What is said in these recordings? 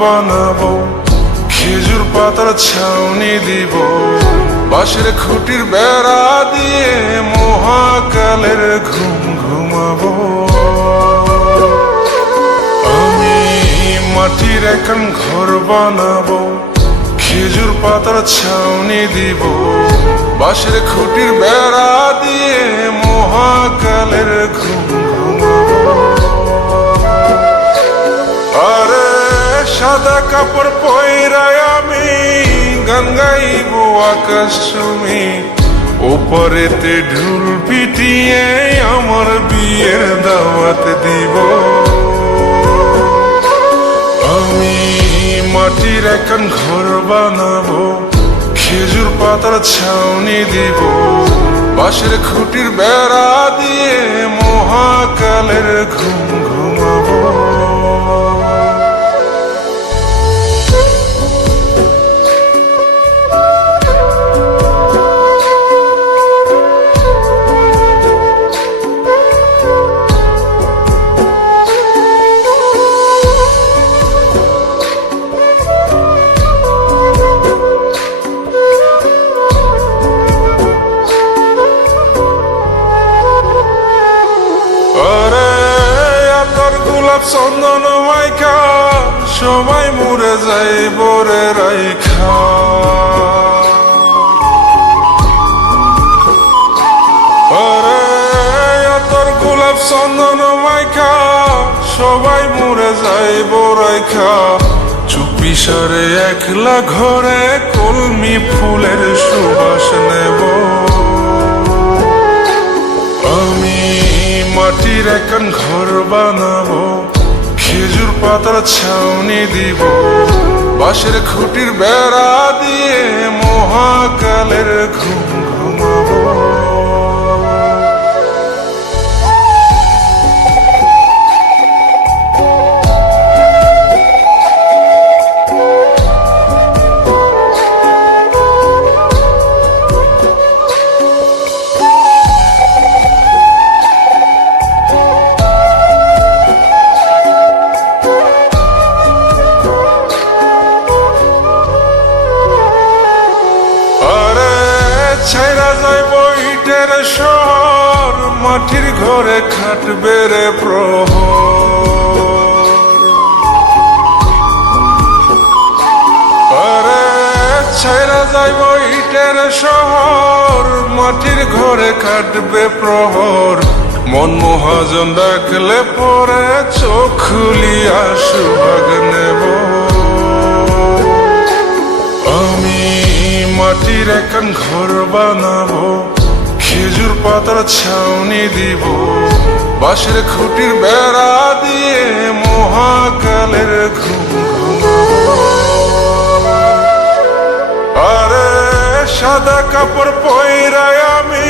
বানাবো, খেজুর পাতার ছাউনি দিব, বাঁশের খুঁটির বেড়া দিয়ে মহাকালের ঘুম ঘুমাবো। আমি মাটির এখন ঘর বানাবো, খেজুর পাতার ছাউনি দিব, বাঁশের খুঁটির বেড়া দিয়ে মহাকালের ঘুম ঘুমাবো। আরে সাদা কাপড় পয়রায় আমি গান গাইব আকাশ চুমি, ওপরেতে ঢুল পিটিয়ে আমার বিয়ের দাওয়াত দিব। আমি মাটির এখন ঘর বানাবো, খেজুর পাতার ছাউনি দিব, বাঁশের খুঁটির বেড়া দিয়ে মহাকালের ঘুম ঘুমাবো। চন্দন মাইকা সবাই মরে যায় বরে রাইখা, আরে তোর গোলাপ চন্দন মাইকা সবাই মরে যায় বরাইখা, চুপি সারে একলা ঘরে কলমি ফুলের সুবাস নেব। আমি মাটির এখন ঘর বানাবো, খেজুর পাতার ছাউনি দিব, বাঁশের খুঁটির বেড়া দিয়ে মহাকালের ঘুম ঘুমাবো। ছাইরা যাইব ইটের শহর, মাটির ঘরে খাটবে রে প্রহর। আরে ছাইরা যাইব ইটের শহর, মাটির ঘরে খাটবে প্রহর। মন মহাজন ডাকলে পরে চোখ খুলিয়া সুভাগ নেব। আমি মাটির এখন ঘর বানাবো, খেজুর পাতার ছাউনি দিব, বাঁশের খুঁটির বেড়া দিয়ে মহাকালের ঘুম ঘুমাবো। আরে সাদা কাপড় পয়রায় আমি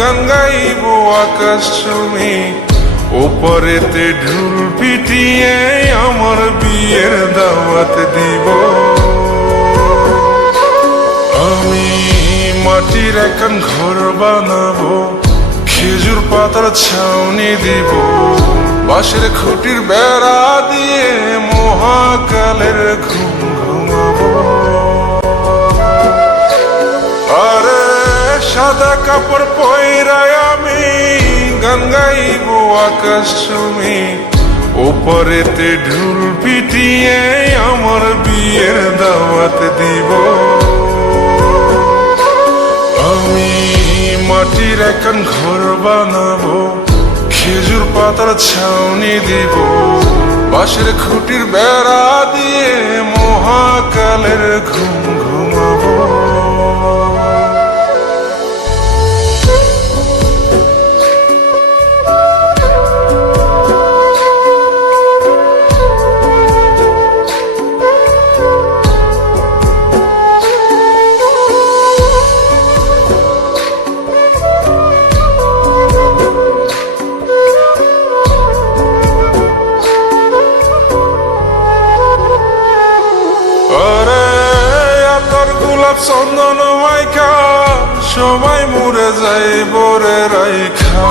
গান গাইব আকাশ চুমি, ওপরেতে ঢুল পিটিয়ে আমার বিয়ের দাওয়াত দিব। আমি মাটির এখন ঘর বানাবো, খেজুর পাতার ছাউনি দিব, বাঁশের খুঁটির বেড়া দিয়ে মহাকালের ঘুম ঘুমাবো। আরে সাদা কাপড় পয়রায় আমি গান গাইব আকাশ চুমি, ওপরেতে ঢুল পিটিয়ে আমার বিয়ের দাওয়াত দিব। আমি মাটির এখন ঘর বানাবো, খেজুর পাতার ছাউনি দিব, বাঁশের খুঁটির বেড়া দিয়ে মহাকালের ঘুম ঘুমাবো। চন্দন মাইকা সবাই মরে যায় বরে রাইখা,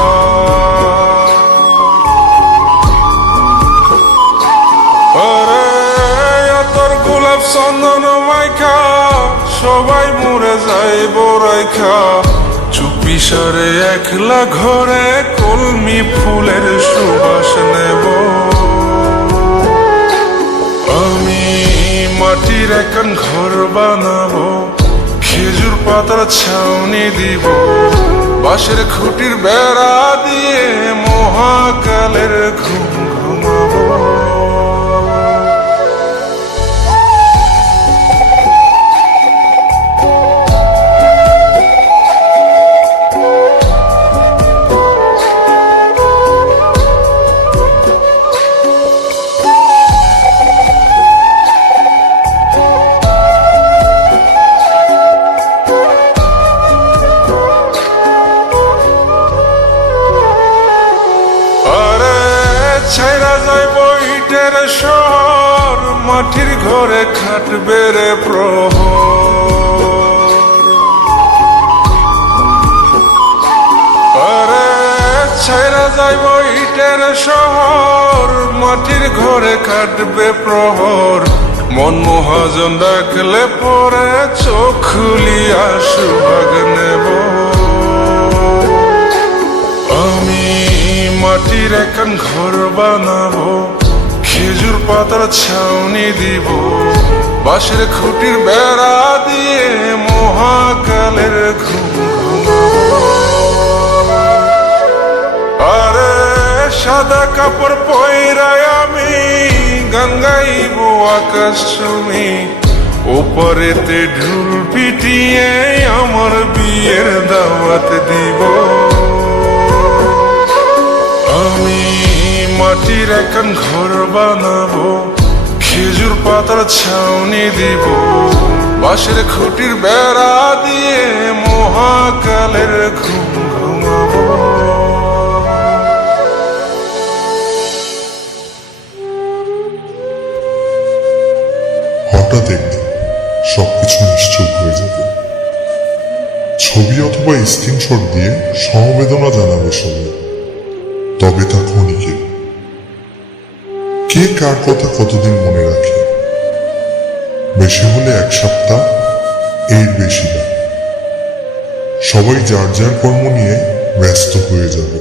আরে চন্দন মাইখা সবাই মরে যাইব রাইখা চুপি সারে একলা ঘরে কলমি ফুলের সুবাস নেব আমি মাটির একখান ঘর বানাবো খেজুর পাতার ছাউনি দিব বাঁশের খুঁটির বেড়া দিয়ে মহাকালের ঘুম ঘুমাবো ছাইরা যাইব ইটের শহর মাটির ঘরে খাটবে রে প্রহর আরে ছাইরা যাইব ইটের শহর মাটির ঘরে খাটবে প্রহর মন মহাজন ডাকলে পরে চোখ খুলিয়া সুভাগ নেব আমি মাটির একখান ঘর বানাবো খেজুর পাতার ছাউনি দিব বাঁশের খুঁটির বেড়া দিয়ে মহাকালের ঘুম ঘুমাবো আরে সাদা কাপড় পয়রায় আমি গান গাইব আকাশ চুমি ওপরেতে ঢুল পিটিয়ে আমার বিয়ের দাওয়াত দিব আমি মাটির একখান ঘর বানাবো খেজুর পাতার ছাউনি দিব বাঁশের খুঁটির বেড়া দিয়ে মহাকালের ঘুম ঘুমাবো হঠাৎ একদিন সবকিছু নিশ্চুপ হয়ে যাবে ছবি অথবা স্ক্রিনশট দিয়ে সমবেদনা জানাবে সবাই তবে তা ক্ষণিকে কে কার কথা কতদিন মনে রাখে বেশি হলে এক সপ্তাহ এর বেশি না সবাই যার যার কর্ম নিয়ে ব্যস্ত হয়ে যাবে